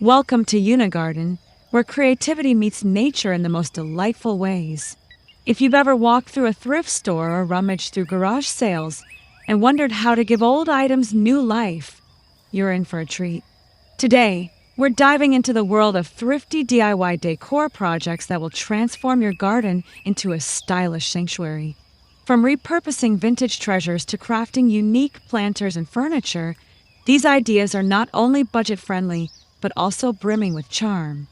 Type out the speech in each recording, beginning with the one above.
Welcome to Unigarden, where creativity meets nature in the most delightful ways. If you've ever walked through a thrift store or rummaged through garage sales and wondered how to give old items new life, you're in for a treat. Today, we're diving into the world of thrifty DIY decor projects that will transform your garden into a stylish sanctuary. From repurposing vintage treasures to crafting unique planters and furniture, these ideas are not only budget-friendly, but also brimming with charm.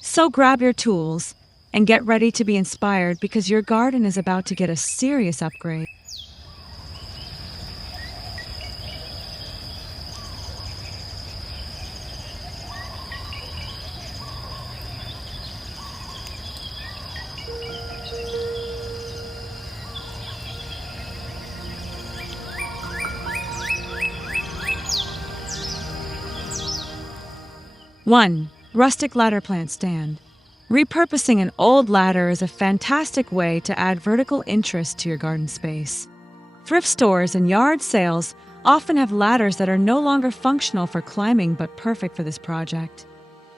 So grab your tools and get ready to be inspired because your garden is about to get a serious upgrade. One, rustic ladder plant stand. Repurposing an old ladder is a fantastic way to add vertical interest to your garden space. Thrift stores and yard sales often have ladders that are no longer functional for climbing but perfect for this project.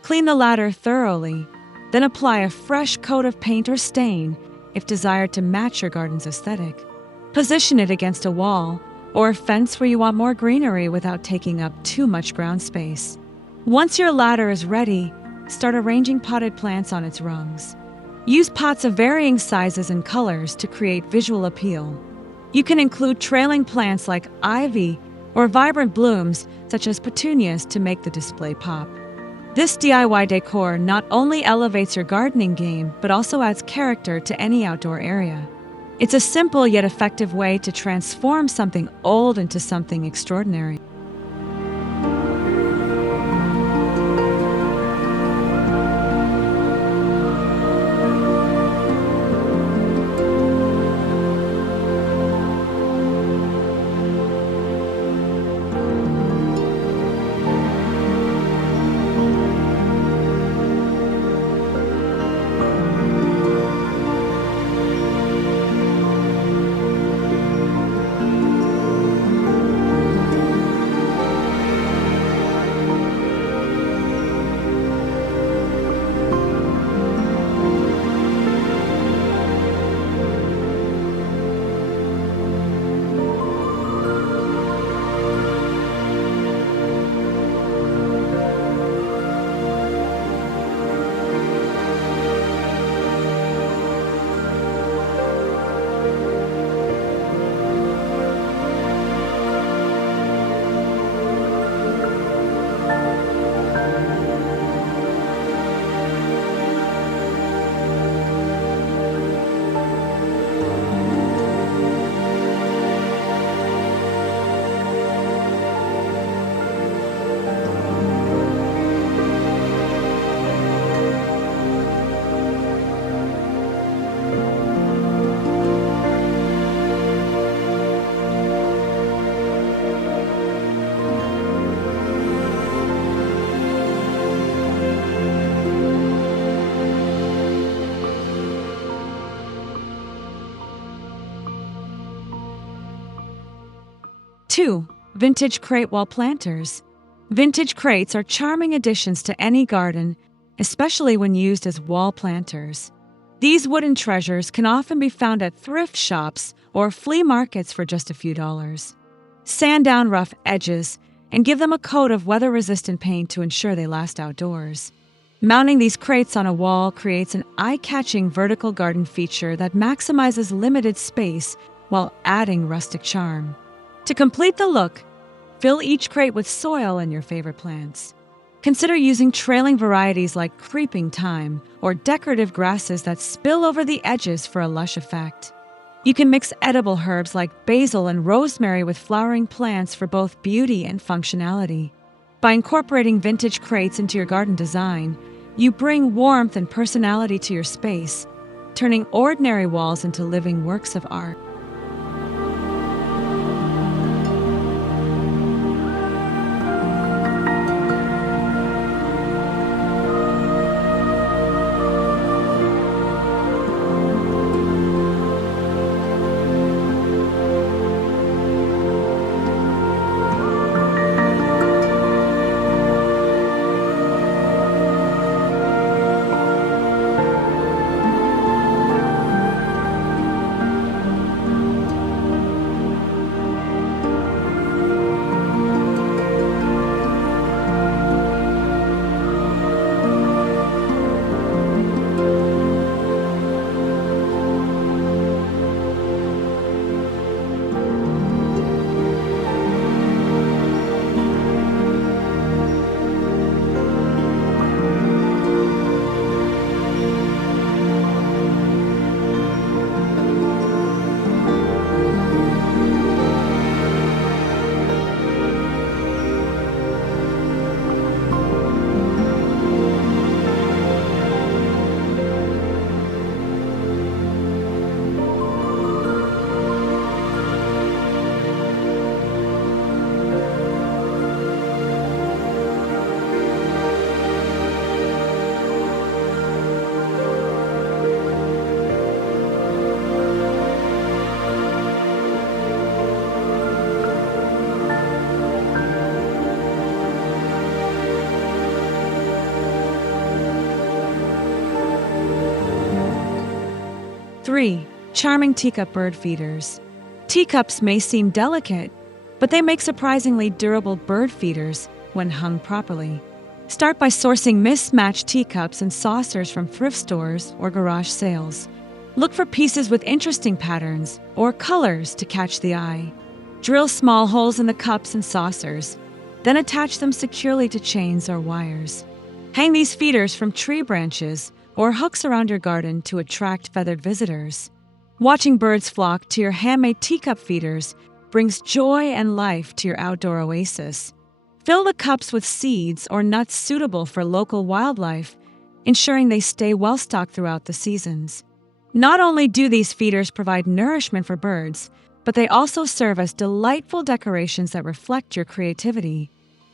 Clean the ladder thoroughly, then apply a fresh coat of paint or stain if desired to match your garden's aesthetic. Position it against a wall or a fence where you want more greenery without taking up too much ground space. Once your ladder is ready, start arranging potted plants on its rungs. Use pots of varying sizes and colors to create visual appeal. You can include trailing plants like ivy or vibrant blooms such as petunias to make the display pop. This DIY decor not only elevates your gardening game, but also adds character to any outdoor area. It's a simple yet effective way to transform something old into something extraordinary. 2. Vintage crate wall planters. Vintage crates are charming additions to any garden, especially when used as wall planters. These wooden treasures can often be found at thrift shops or flea markets for just a few dollars. Sand down rough edges and give them a coat of weather-resistant paint to ensure they last outdoors. Mounting these crates on a wall creates an eye-catching vertical garden feature that maximizes limited space while adding rustic charm. To complete the look, fill each crate with soil and your favorite plants. Consider using trailing varieties like creeping thyme or decorative grasses that spill over the edges for a lush effect. You can mix edible herbs like basil and rosemary with flowering plants for both beauty and functionality. By incorporating vintage crates into your garden design, you bring warmth and personality to your space, turning ordinary walls into living works of art. 3. Charming teacup bird feeders. Teacups may seem delicate, but they make surprisingly durable bird feeders when hung properly. Start by sourcing mismatched teacups and saucers from thrift stores or garage sales. Look for pieces with interesting patterns or colors to catch the eye. Drill small holes in the cups and saucers, then attach them securely to chains or wires. Hang these feeders from tree branches or hooks around your garden to attract feathered visitors. Watching birds flock to your handmade teacup feeders brings joy and life to your outdoor oasis. Fill the cups with seeds or nuts suitable for local wildlife, ensuring they stay well-stocked throughout the seasons. Not only do these feeders provide nourishment for birds, but they also serve as delightful decorations that reflect your creativity.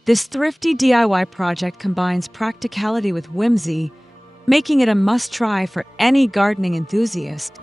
This thrifty DIY project combines practicality with whimsy, making it a must-try for any gardening enthusiast.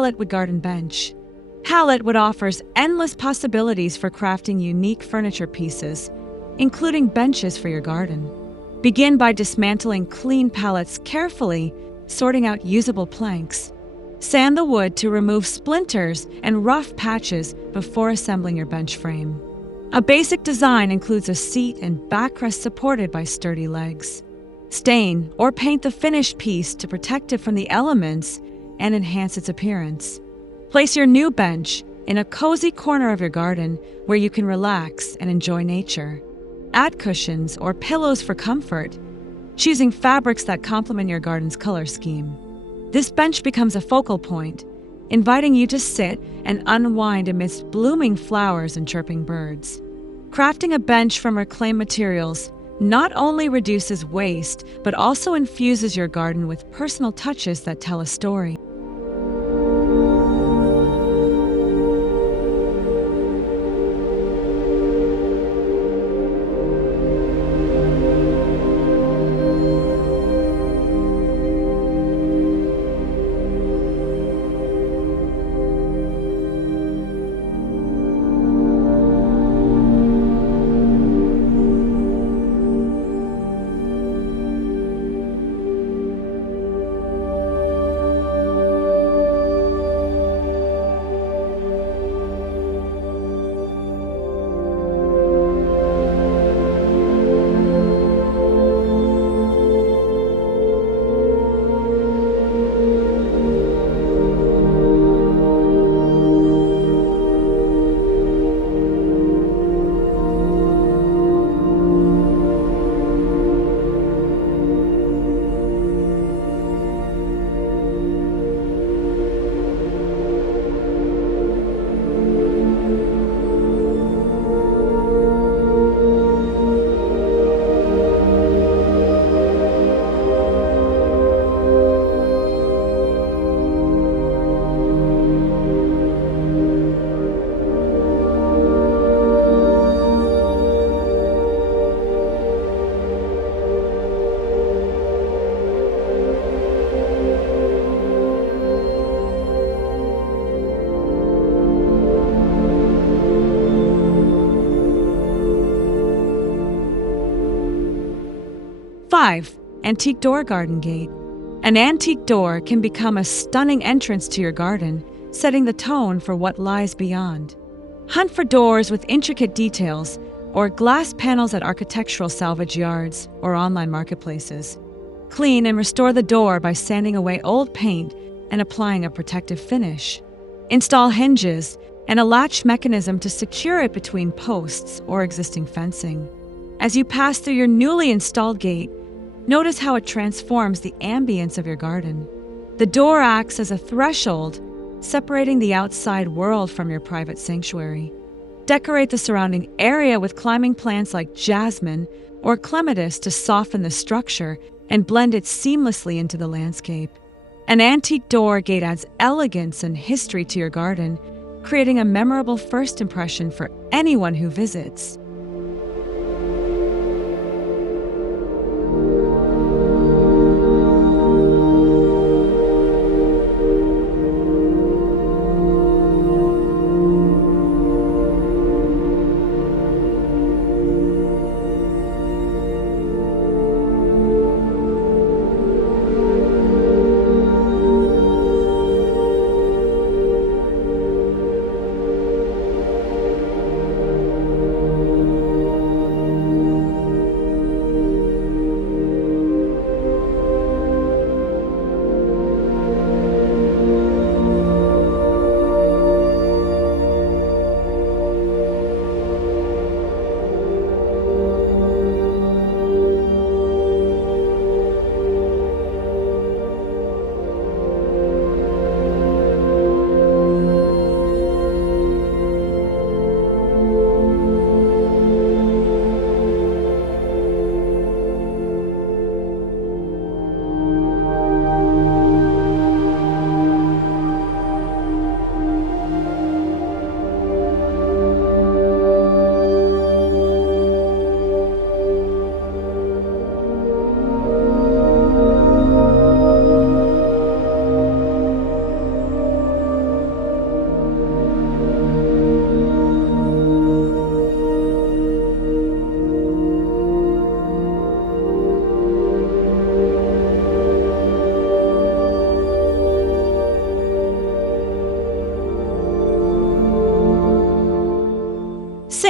Pallet wood garden bench. Pallet wood offers endless possibilities for crafting unique furniture pieces, including benches for your garden. Begin by dismantling clean pallets carefully, sorting out usable planks. Sand the wood to remove splinters and rough patches before assembling your bench frame. A basic design includes a seat and backrest supported by sturdy legs. Stain or paint the finished piece to protect it from the elements and enhance its appearance. Place your new bench in a cozy corner of your garden where you can relax and enjoy nature. Add cushions or pillows for comfort, choosing fabrics that complement your garden's color scheme. This bench becomes a focal point, inviting you to sit and unwind amidst blooming flowers and chirping birds. Crafting a bench from reclaimed materials not only reduces waste, but also infuses your garden with personal touches that tell a story. 5. Antique door garden gate. An antique door can become a stunning entrance to your garden, setting the tone for what lies beyond. Hunt for doors with intricate details or glass panels at architectural salvage yards or online marketplaces. Clean and restore the door by sanding away old paint and applying a protective finish. Install hinges and a latch mechanism to secure it between posts or existing fencing. As you pass through your newly installed gate, notice how it transforms the ambience of your garden. The door acts as a threshold, separating the outside world from your private sanctuary. Decorate the surrounding area with climbing plants like jasmine or clematis to soften the structure and blend it seamlessly into the landscape. An antique door gate adds elegance and history to your garden, creating a memorable first impression for anyone who visits.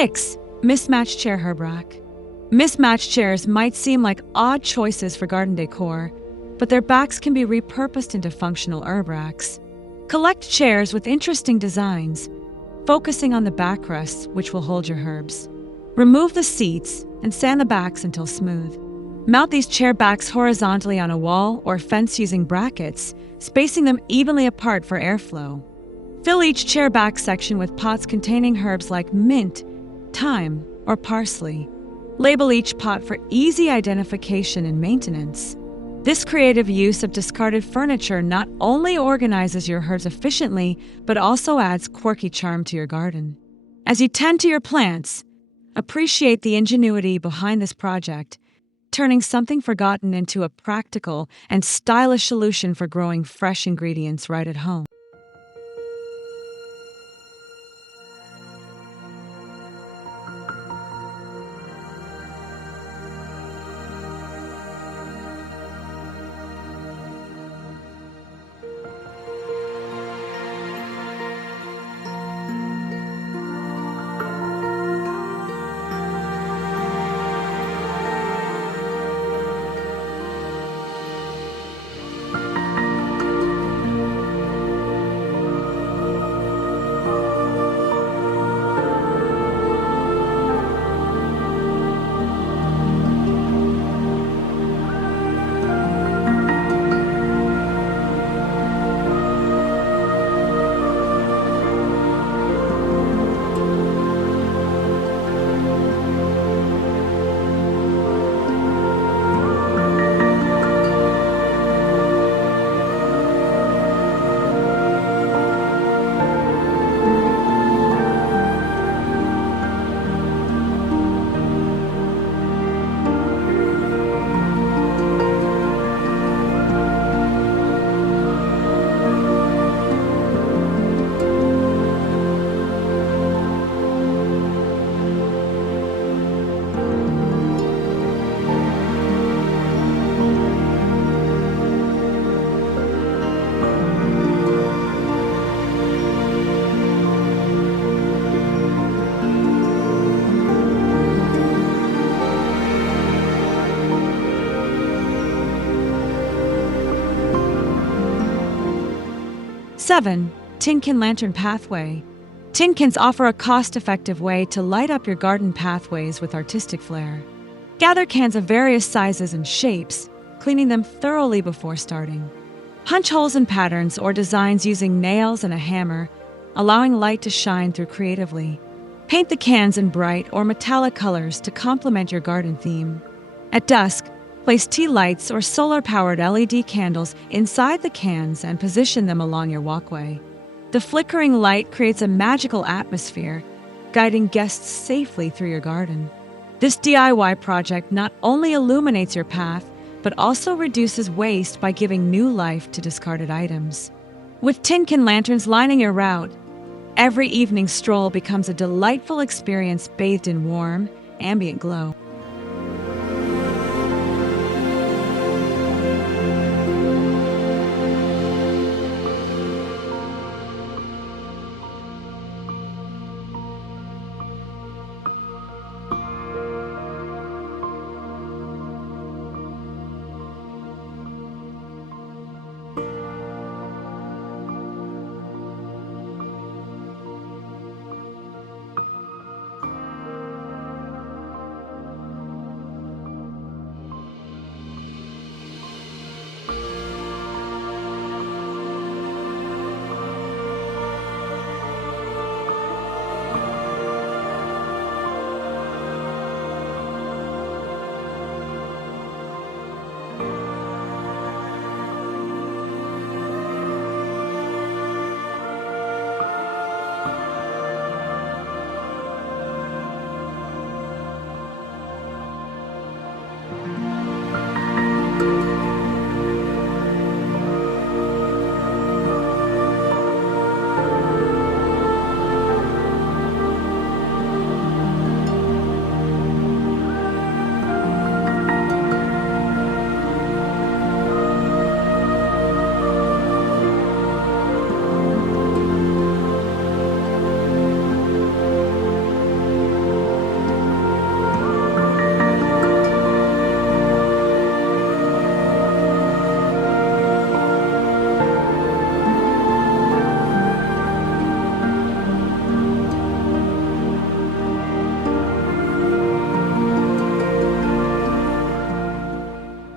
Six, mismatched chair herb rack. Mismatched chairs might seem like odd choices for garden decor, but their backs can be repurposed into functional herb racks. Collect chairs with interesting designs, focusing on the backrests, which will hold your herbs. Remove the seats and sand the backs until smooth. Mount these chair backs horizontally on a wall or fence using brackets, spacing them evenly apart for airflow. Fill each chair back section with pots containing herbs like mint, thyme, or parsley. Label each pot for easy identification and maintenance. This creative use of discarded furniture not only organizes your herbs efficiently, but also adds quirky charm to your garden. As you tend to your plants, appreciate the ingenuity behind this project, turning something forgotten into a practical and stylish solution for growing fresh ingredients right at home. 7. Tin can lantern pathway. Tin cans offer a cost-effective way to light up your garden pathways with artistic flair. Gather cans of various sizes and shapes, cleaning them thoroughly before starting. Punch holes in patterns or designs using nails and a hammer, allowing light to shine through creatively. Paint the cans in bright or metallic colors to complement your garden theme. At dusk, place tea lights or solar-powered LED candles inside the cans and position them along your walkway. The flickering light creates a magical atmosphere, guiding guests safely through your garden. This DIY project not only illuminates your path, but also reduces waste by giving new life to discarded items. With tin can lanterns lining your route, every evening stroll becomes a delightful experience bathed in warm, ambient glow.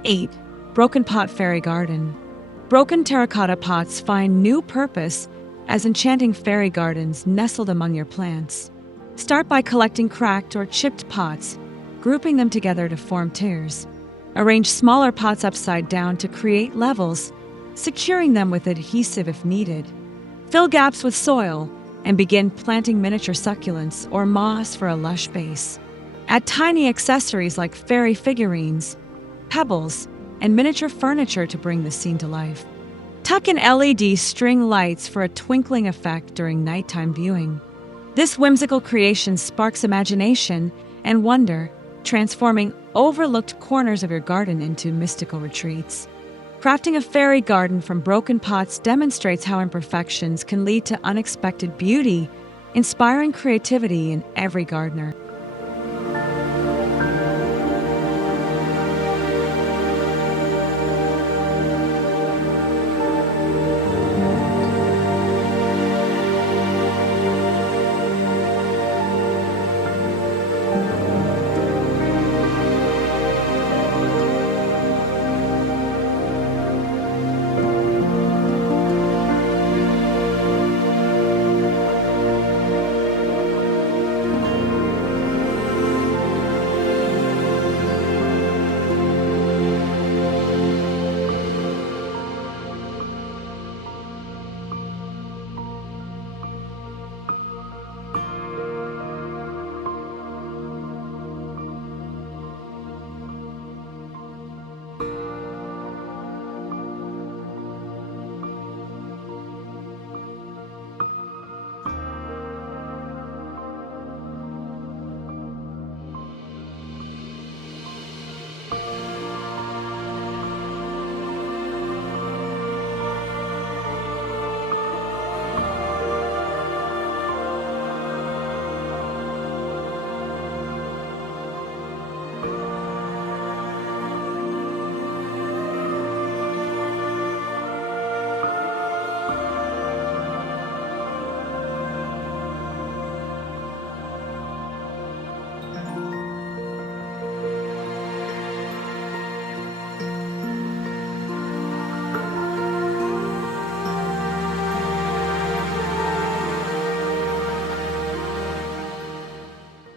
8. Broken Pot Fairy Garden. Broken terracotta pots find new purpose as enchanting fairy gardens nestled among your plants. Start by collecting cracked or chipped pots, grouping them together to form tiers. Arrange smaller pots upside down to create levels, securing them with adhesive if needed. Fill gaps with soil and begin planting miniature succulents or moss for a lush base. Add tiny accessories like fairy figurines, pebbles, and miniature furniture to bring the scene to life. Tuck in LED string lights for a twinkling effect during nighttime viewing. This whimsical creation sparks imagination and wonder, transforming overlooked corners of your garden into mystical retreats. Crafting a fairy garden from broken pots demonstrates how imperfections can lead to unexpected beauty, inspiring creativity in every gardener.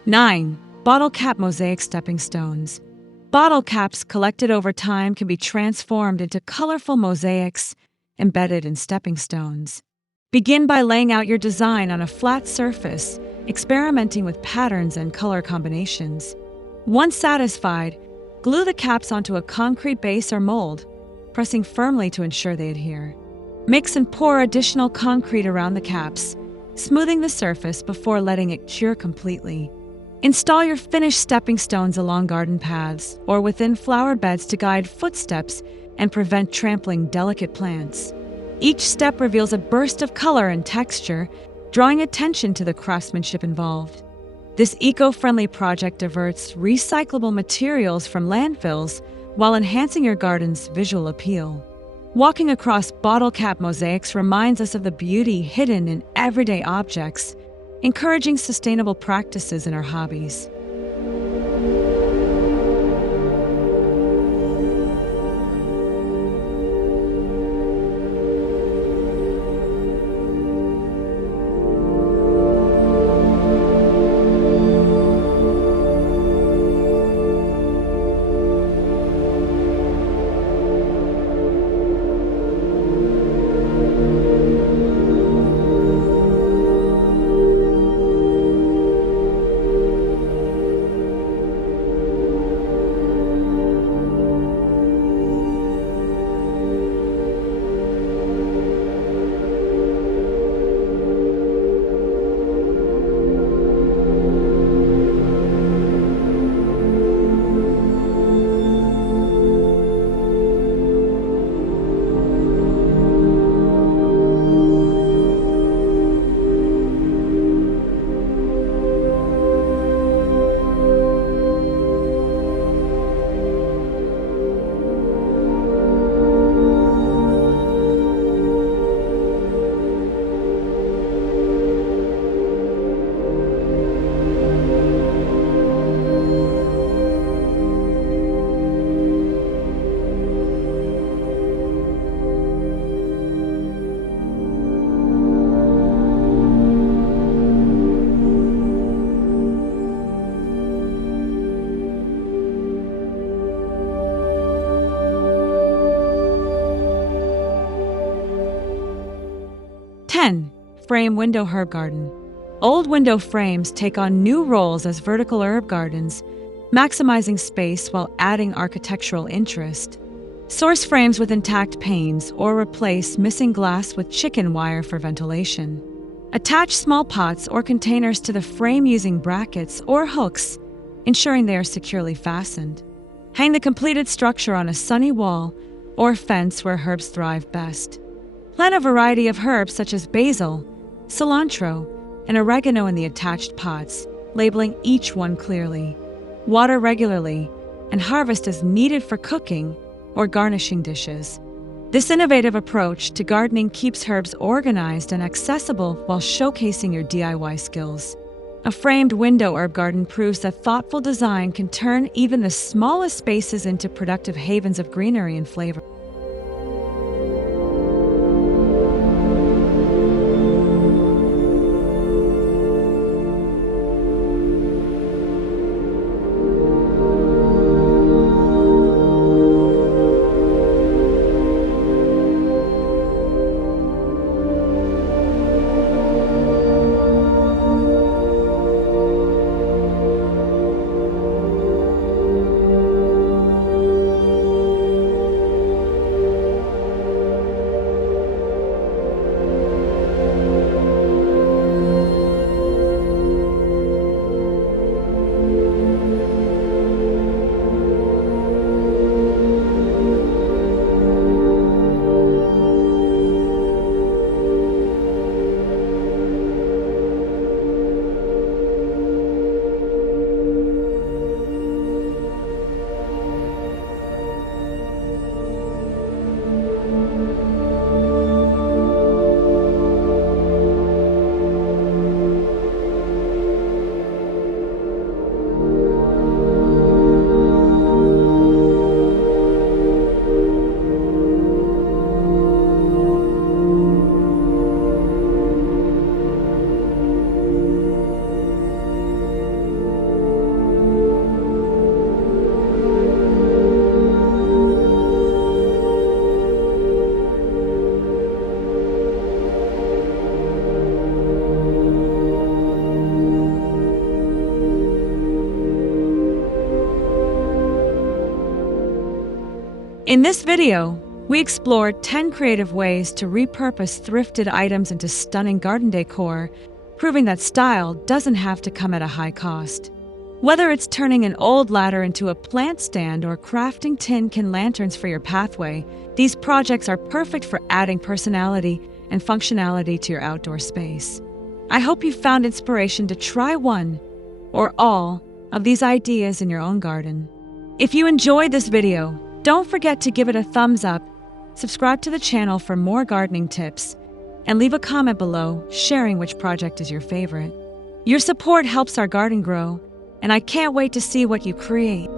9. Bottle cap mosaic stepping stones. Bottle caps collected over time can be transformed into colorful mosaics embedded in stepping stones. Begin by laying out your design on a flat surface, experimenting with patterns and color combinations. Once satisfied, glue the caps onto a concrete base or mold, pressing firmly to ensure they adhere. Mix and pour additional concrete around the caps, smoothing the surface before letting it cure completely. Install your finished stepping stones along garden paths or within flower beds to guide footsteps and prevent trampling delicate plants. Each step reveals a burst of color and texture, drawing attention to the craftsmanship involved. This eco-friendly project diverts recyclable materials from landfills while enhancing your garden's visual appeal. Walking across bottle cap mosaics reminds us of the beauty hidden in everyday objects, encouraging sustainable practices in our hobbies. Frame window herb garden. Old window frames take on new roles as vertical herb gardens, maximizing space while adding architectural interest. Source frames with intact panes or replace missing glass with chicken wire for ventilation. Attach small pots or containers to the frame using brackets or hooks, ensuring they are securely fastened. Hang the completed structure on a sunny wall or fence where herbs thrive best. Plant a variety of herbs such as basil, cilantro, and oregano in the attached pots, labeling each one clearly. Water regularly and harvest as needed for cooking or garnishing dishes. This innovative approach to gardening keeps herbs organized and accessible while showcasing your DIY skills. A framed window herb garden proves that thoughtful design can turn even the smallest spaces into productive havens of greenery and flavor. In this video, we explored 10 creative ways to repurpose thrifted items into stunning garden decor, proving that style doesn't have to come at a high cost. Whether it's turning an old ladder into a plant stand or crafting tin lanterns for your pathway, these projects are perfect for adding personality and functionality to your outdoor space. I hope you found inspiration to try one or all of these ideas in your own garden. If you enjoyed this video, don't forget to give it a thumbs up, subscribe to the channel for more gardening tips, and leave a comment below sharing which project is your favorite. Your support helps our garden grow, and I can't wait to see what you create.